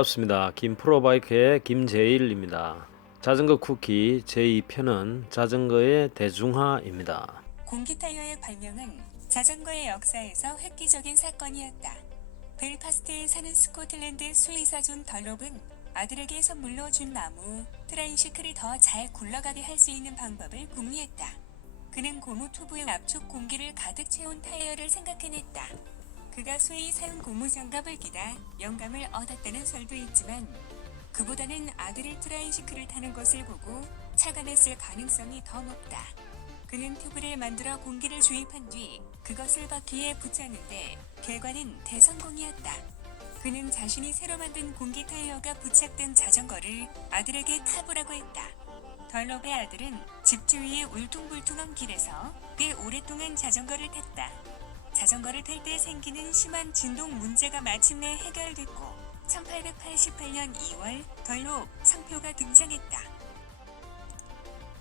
반갑습니다. 김프로바이크의 김재일입니다. 자전거 쿠키 제2편은 자전거의 대중화입니다. 공기 타이어의 발명은 자전거의 역사에서 획기적인 사건이었다. 벨파스트에 사는 스코틀랜드 수의사 존 덜롭은 아들에게 선물로 준 나무 트라이시클을 더 잘 굴러가게 할 수 있는 방법을 궁리했다. 그는 고무 튜브에 압축 공기를 가득 채운 타이어를 생각해냈다. 그가 수의 사용 고무 장갑을 끼다 영감을 얻었다는 설도 있지만 그보다는 아들이 트라이시클을 타는 것을 보고 착안했을 가능성이 더 높다. 그는 튜브를 만들어 공기를 주입한 뒤 그것을 바퀴에 붙였는데 결과는 대성공이었다. 그는 자신이 새로 만든 공기 타이어가 부착된 자전거를 아들에게 타보라고 했다. 덜롭의 아들은 집 주위의 울퉁불퉁한 길에서 꽤 오랫동안 자전거를 탔다. 자전거를 탈 때 생기는 심한 진동 문제가 마침내 해결됐고 1888년 2월 덜롭 상표가 등장했다.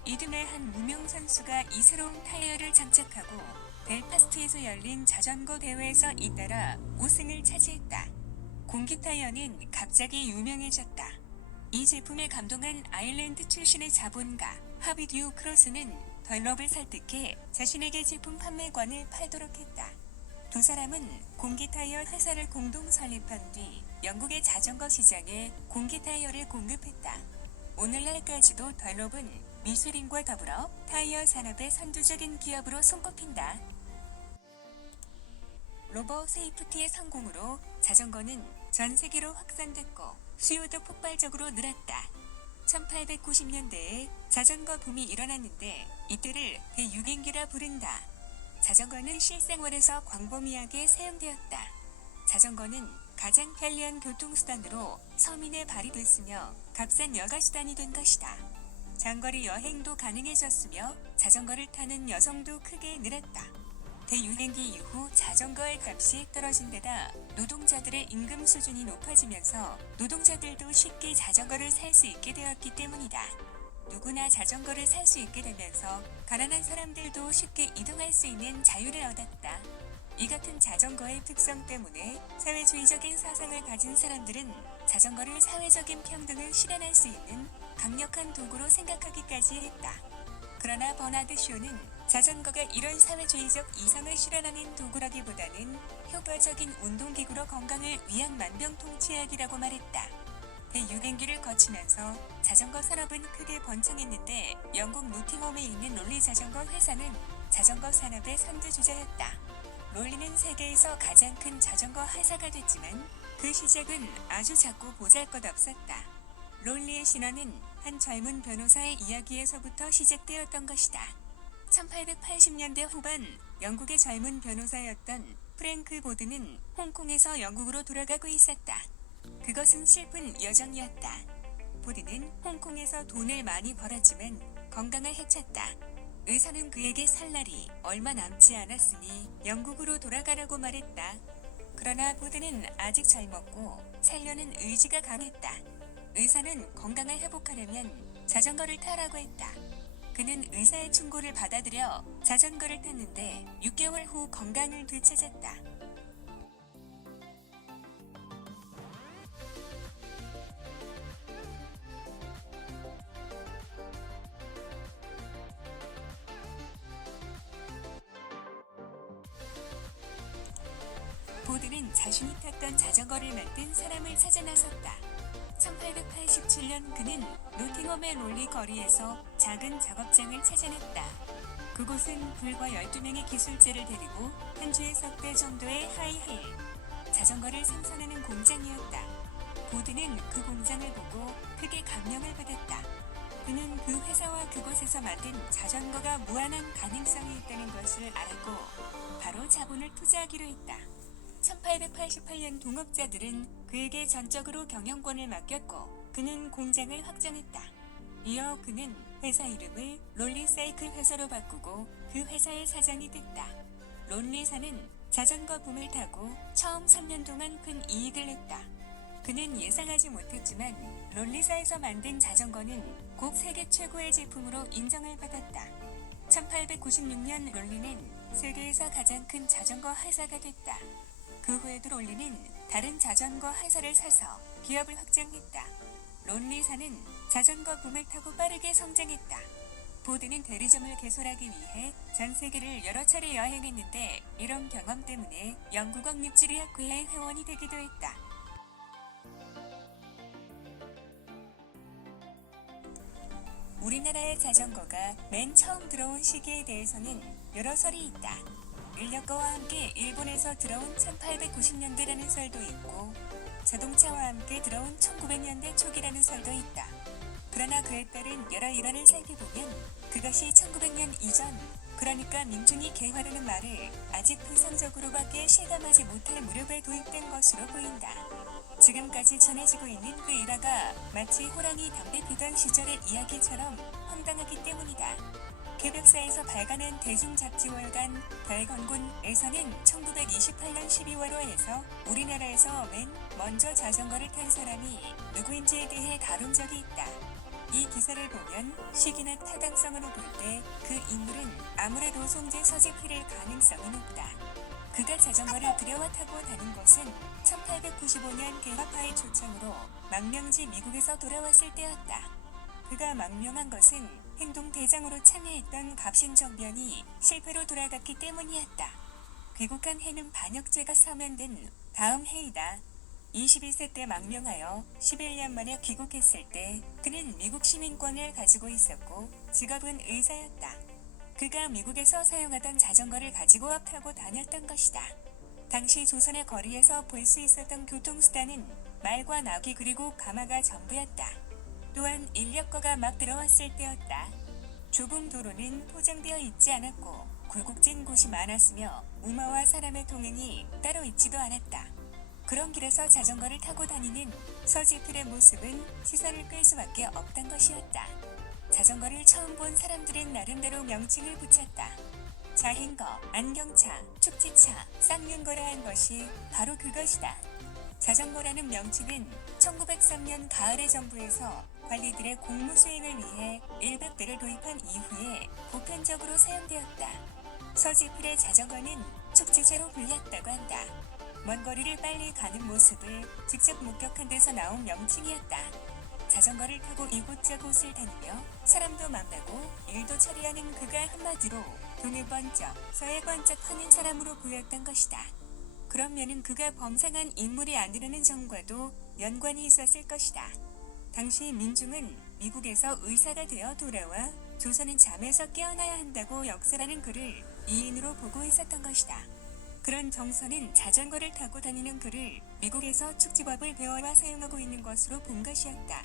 이듬해 한 무명 선수가 이 새로운 타이어를 장착하고 벨파스트에서 열린 자전거 대회에서 잇따라 우승을 차지했다. 공기 타이어는 갑자기 유명해졌다. 이 제품에 감동한 아일랜드 출신의 자본가 하비듀 크로스는 덜롭을 설득해 자신에게 제품 판매권을 팔도록 했다. 두 사람은 공기 타이어 회사를 공동 설립한 뒤 영국의 자전거 시장에 공기 타이어를 공급했다. 오늘날까지도 덜롭은 미쉐린과 더불어 타이어 산업의 선두적인 기업으로 손꼽힌다. 로버 세이프티의 성공으로 자전거는 전 세계로 확산됐고 수요도 폭발적으로 늘었다. 1890년대에 자전거 붐이 일어났는데 이때를 대유행기라 부른다. 자전거는 실생활에서 광범위하게 사용되었다. 자전거는 가장 편리한 교통수단으로 서민에 발휘됐으며 값싼 여가수단이 된 것이다. 장거리 여행도 가능해졌으며 자전거를 타는 여성도 크게 늘었다. 대유행기 이후 자전거의 값이 떨어진 데다 노동자들의 임금 수준이 높아지면서 노동자들도 쉽게 자전거를 살 수 있게 되었기 때문이다. 누구나 자전거를 살 수 있게 되면서 가난한 사람들도 쉽게 이동할 수 있는 자유를 얻었다. 이 같은 자전거의 특성 때문에 사회주의적인 사상을 가진 사람들은 자전거를 사회적인 평등을 실현할 수 있는 강력한 도구로 생각하기까지 했다. 그러나 버나드 쇼는 자전거가 이런 사회주의적 이상을 실현하는 도구라기보다는 효과적인 운동기구로 건강을 위한 만병통치약이라고 말했다. 대유행기를 거치면서 자전거 산업은 크게 번창했는데 영국 노팅엄에 있는 롤리 자전거 회사는 자전거 산업의 선두주자였다. 롤리는 세계에서 가장 큰 자전거 회사가 됐지만 그 시작은 아주 작고 보잘것없었다. 롤리의 신화는 한 젊은 변호사의 이야기에서부터 시작되었던 것이다. 1880년대 후반 영국의 젊은 변호사였던 프랭크 보드는 홍콩에서 영국으로 돌아가고 있었다. 그것은 슬픈 여정이었다. 보드는 홍콩에서 돈을 많이 벌었지만 건강을 해쳤다. 의사는 그에게 살 날이 얼마 남지 않았으니 영국으로 돌아가라고 말했다. 그러나 보드는 아직 젊었고 살려는 의지가 강했다. 의사는 건강을 회복하려면 자전거를 타라고 했다. 그는 의사의 충고를 받아들여 자전거를 탔는데 6개월 후 건강을 되찾았다. 보드는 자신이 탔던 자전거를 만든 사람을 찾아 나섰다. 1887년 그는 노팅엄의 롤리 거리에서 작은 작업장을 찾아냈다. 그곳은 불과 12명의 기술자를 데리고 한 주에 석 대 정도의 하이힐 자전거를 생산하는 공장이었다. 보드는 그 공장을 보고 크게 감명을 받았다. 그는 그 회사와 그곳에서 만든 자전거가 무한한 가능성이 있다는 것을 알았고 바로 자본을 투자하기로 했다. 1888년 동업자들은 그에게 전적으로 경영권을 맡겼고 그는 공장을 확장했다. 이어 그는 회사 이름을 롤리사이클 회사로 바꾸고 그 회사의 사장이 됐다. 롤리사는 자전거 붐을 타고 처음 3년 동안 큰 이익을 냈다. 그는 예상하지 못했지만 롤리사에서 만든 자전거는 곧 세계 최고의 제품으로 인정을 받았다. 1896년 롤리는 세계에서 가장 큰 자전거 회사가 됐다. 그 후에도 롤리는 다른 자전거 회사를 사서 기업을 확장했다. 론리사는 자전거 붐을 타고 빠르게 성장했다. 보드는 대리점을 개설하기 위해 전 세계를 여러 차례 여행했는데 이런 경험 때문에 영국어 립지리학회의 회원이 되기도 했다. 우리나라의 자전거가 맨 처음 들어온 시기에 대해서는 여러 설이 있다. 인력거와 함께 일본에서 들어온 1890년대라는 설도 있고 자동차와 함께 들어온 1900년대 초기라는 설도 있다. 그러나 그에 따른 여러 일화를 살펴보면 그것이 1900년 이전, 그러니까 민중이 개화라는 말을 아직 통상적으로밖에 실감하지 못할 무렵에 도입된 것으로 보인다. 지금까지 전해지고 있는 그 일화가 마치 호랑이 담배 피던 시절의 이야기처럼 황당하기 때문이다. 개벽사에서 발간한 대중잡지월간 별건군에서는 1928년 12월호에서 우리나라에서 맨 먼저 자전거를 탄 사람이 누구인지에 대해 다룬 적이 있다. 이 기사를 보면 시기나 타당성으로 볼 때 그 인물은 아무래도 송제 서지필일 가능성이 높다. 그가 자전거를 들여와 타고 다닌 것은 1895년 개화파의 초청으로 망명지 미국에서 돌아왔을 때였다. 그가 망명한 것은 행동대장으로 참여했던 갑신정변이 실패로 돌아갔기 때문이었다. 귀국한 해는 반역죄가 서면된 다음 해이다. 21세 때 망명하여 11년 만에 귀국했을 때 그는 미국 시민권을 가지고 있었고 직업은 의사였다. 그가 미국에서 사용하던 자전거를 가지고 타고 다녔던 것이다. 당시 조선의 거리에서 볼 수 있었던 교통수단은 말과 나귀 그리고 가마가 전부였다. 또한 인력거가 막 들어왔을 때였다. 좁은 도로는 포장되어 있지 않았고 굴곡진 곳이 많았으며 우마와 사람의 통행이 따로 있지도 않았다. 그런 길에서 자전거를 타고 다니는 서지필의 모습은 시선을 끌 수밖에 없던 것이었다. 자전거를 처음 본 사람들은 나름대로 명칭을 붙였다. 자행거, 안경차, 축지차, 쌍륜거라 한 것이 바로 그것이다. 자전거라는 명칭은 1903년 가을에 정부에서 관리들의 공무 수행을 위해 100대를 도입한 이후에 보편적으로 사용되었다. 서지필의 자전거는 축지차로 불렸다고 한다. 먼 거리를 빨리 가는 모습을 직접 목격한 데서 나온 명칭이었다. 자전거를 타고 이곳저곳을 다니며 사람도 만나고 일도 처리하는 그가 한마디로 동해 번쩍 서해 번쩍 하는 사람으로 보였던 것이다. 그러면은 그가 범상한 인물이 아니라는 점과도 연관이 있었을 것이다. 당시 민중은 미국에서 의사가 되어 돌아와 조선은 잠에서 깨어나야 한다고 역설하는 그를 이인으로 보고 있었던 것이다. 그런 정서는 자전거를 타고 다니는 그를 미국에서 축지법을 배워와 사용하고 있는 것으로 본 것이었다.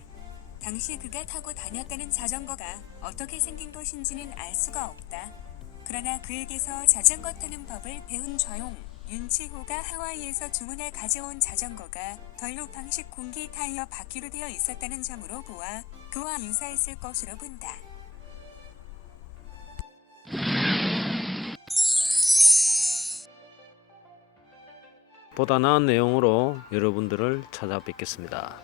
당시 그가 타고 다녔다는 자전거가 어떻게 생긴 것인지는 알 수가 없다. 그러나 그에게서 자전거 타는 법을 배운 좌용, 윤치호가 하와이에서 주문해 가져온 자전거가 덜로 방식 공기 타이어 바퀴로 되어 있었다는 점으로 보아 그와 유사했을 것으로 본다. 보다 나은 내용으로 여러분들을 찾아뵙겠습니다.